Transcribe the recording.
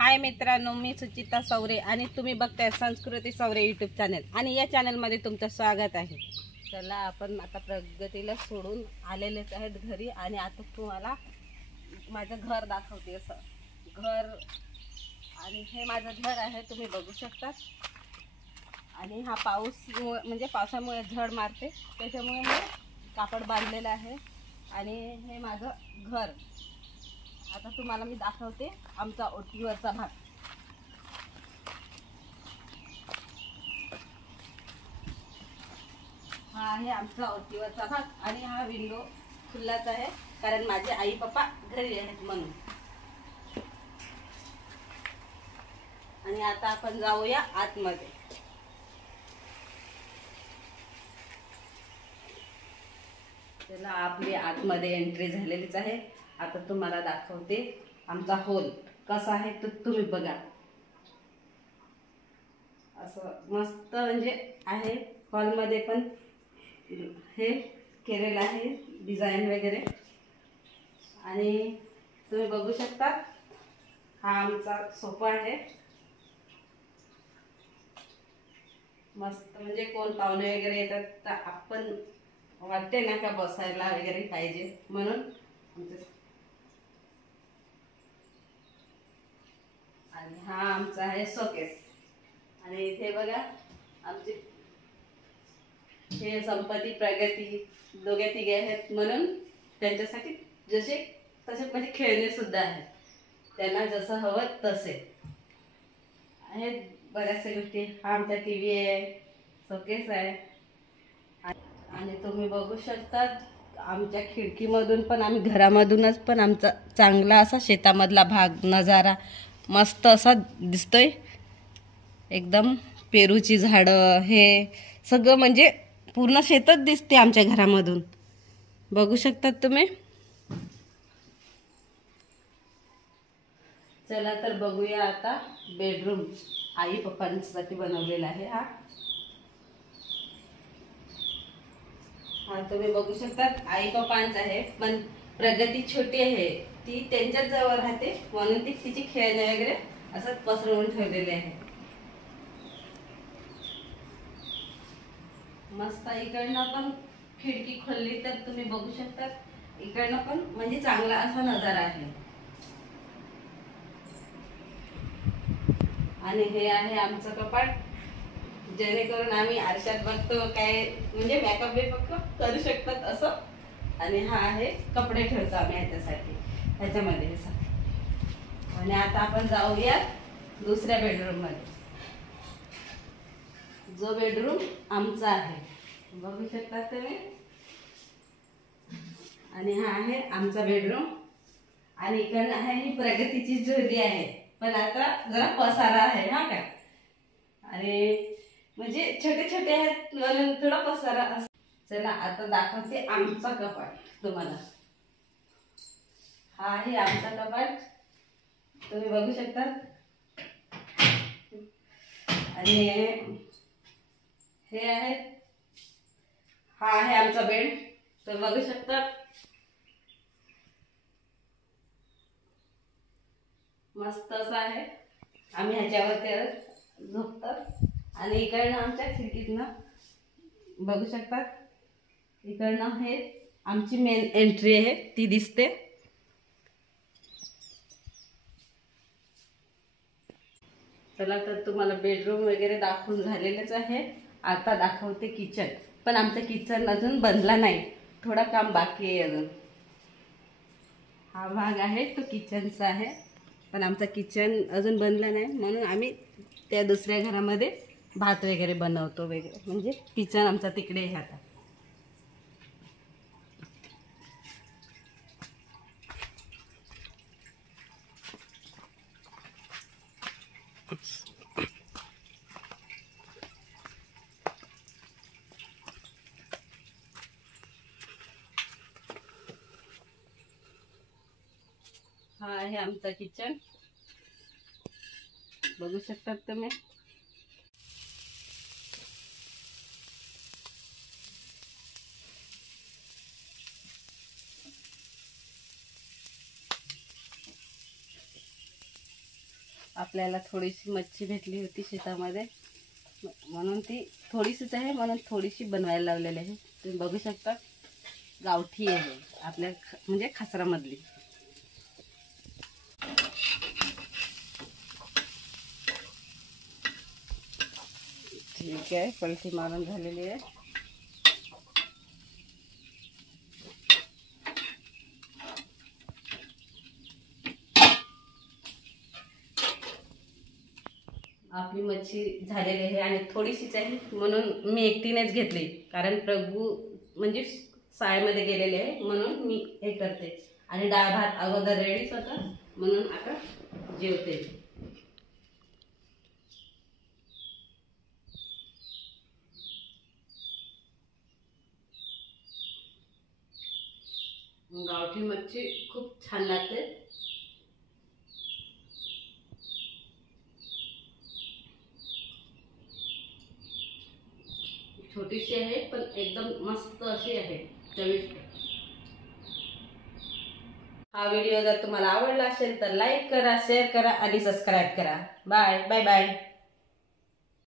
हाय मित्रांनो, मी सुचिता सौरे आणि तुम्ही बघताय संस्कृती सौरे यूट्यूब चॅनल आणि या चॅनलमध्ये तुमचं स्वागत आहे। चला आपण आता प्रगतीला सोडून आलेलेच आहेत घरी आणि आता तुम्हाला माझं घर दाखवते। असं घर आणि हे माझं घर आहे, तुम्ही बघू शकता। आणि हा पाऊस म्हणजे पावसामुळे झड मारते, त्याच्यामुळे मी कापड बांधलेलं आहे आणि हे माझं घर। आता तुम्हाला मी दाखवते आमचा ओटीवरचा भाग। हा आहे आमचा ओटीवरचा भाग आणि हा विंडो खुलाच आहे, कारण माझे आई पप्पा घरी आहेत म्हणून। आणि आता आपण जाऊया आतमध्ये। चला आपली आतमध्ये एंट्री झालेलीच आहे। आता तुम्हाला दाखवते आमचा हॉल कसा आहे तो तुम्ही बघा। असं मस्त म्हणजे आहे, हॉल मध्ये पण हे केलेलं आहे डिझाइन वगैरे। आणि तुम्ही बघू शकता हा आमचा सोफा आहे। मस्त म्हणजे कोण पाहुणे वगैरे येतात तर आपण वाटते ना का बसायला वगैरे पाहिजे म्हणून। आणि हा आमचा आहे शोकेस। आणि इथे बघा आमचे हे संपत्ती प्रगती दोघे तिघे आहेत म्हणून त्यांच्यासाठी जसे तसे म्हणजे खेळणे सुद्धा आहेत, त्यांना जसं हवं तसे आहेत बऱ्याचशा गोष्टी। हा आमचा टीव्ही आहे, शोकेस आहे। आणि तुम्ही बघू शकता आमच्या खिडकीमधून पण आम्ही घरामधूनच पण आमचा चांगला असा शेतामधला भाग नजारा मस्त असा दिसतोय। एकदम पेरूची झाडं हे सगळं म्हणजे पूर्ण शेतच दिसते आमच्या घरामधून, बघू शकतात तुम्ही। चला तर बघूया आता बेडरूम आई पप्पांसाठी बनवलेला आहे। हा तुम्ही बघू शकता आई पप्पांचा आहे, पण प्रगती छोटी आहे, ती त्यांच्याच जवळ राहते म्हणून ती तिची खेळणे वगैरे असं पसरवून ठेवलेले आहे। मस्त इकडनं पण खिडकी खोलली तर तुम्ही बघू शकता, इकडनं पण म्हणजे चांगला असा नजारा आहे। आणि हे आहे आमचं कपाट, जेणेकरून आम्ही आरशात बघतो काय म्हणजे मेकअप बिकअप करू शकतात असं। आणि हा आहे कपडे ठेवतो आम्ही ह्याच्यासाठी, ह्याच्यामध्ये। आणि आता आपण जाऊया दुसऱ्या बेडरूम मध्ये, जो बेडरूम आमचा आहे, बघू शकता तुम्ही। आणि हा आहे आमचा बेडरूम। आणि इकडनं आहे ही प्रगतीची झोली आहे, पण आता जरा पसारा आहे हा का। आणि म्हणजे छोटे छोटे आहेत म्हणून थोडा पसारा। चला आता दाखवते आमचा कपाट तुम्हाला। हा आहे आमचा कपाट, तुम्ही बघू शकता। आणि हे आहे, हा आहे आमचा बेड, तुम्ही बघू शकता। मस्त असं आहे, आम्ही ह्याच्यावर झोपतो। आणि इकडनं आमच्या खिडकीतनं बघू शकता, इकडनं हे आमची मेन एंट्री आहे ती दिसते। चला तर तुम्हाला बेडरूम वगैरे दाखवून झालेलंच आहे। आता दाखवते किचन, पण आमचं किचन अजून बनला नाही, थोडा काम बाकी आहे अजून। हा भाग आहे तो किचनचा आहे, पण आमचा किचन अजून बनला नाही म्हणून आम्ही त्या दुसऱ्या घरामध्ये भात वगैरे बनवतो वगैरे, म्हणजे किचन आमचा तिकडे आहे आता। हा आहे आमचा किचन, बघू शकतात तुम्ही। आपल्याला थोडीशी मच्छी भेटली होती शेतामध्ये, म्हणून ती थोडीशीच आहे, म्हणून थोडीशी बनवायला लावलेली आहे. तुम्ही बघू शकता, गावठी आहे आपल्या म्हणजे खासरामधली. ठीक आहे, पलटी मारून झालेली आहे. आपली मच्छी झालेली आहे आणि थोडीशीच आहे, म्हणून मी एकटीनेच घेतली, कारण प्रभू म्हणजे शाळेमध्ये गेलेले आहे, म्हणून मी हे करते. आणि डाळ भात अगोदर रेडीच होता, म्हणून आता जेवते. गावठी मच्छी खूप छान लागते. छोटीशी आहे पण एकदम मस्त अशी आहे, चविष्ट. हा व्हिडिओ जर तुम्हाला आवडला असेल तर लाईक करा, शेअर करा आणि सबस्क्राईब करा. Bye bye bye.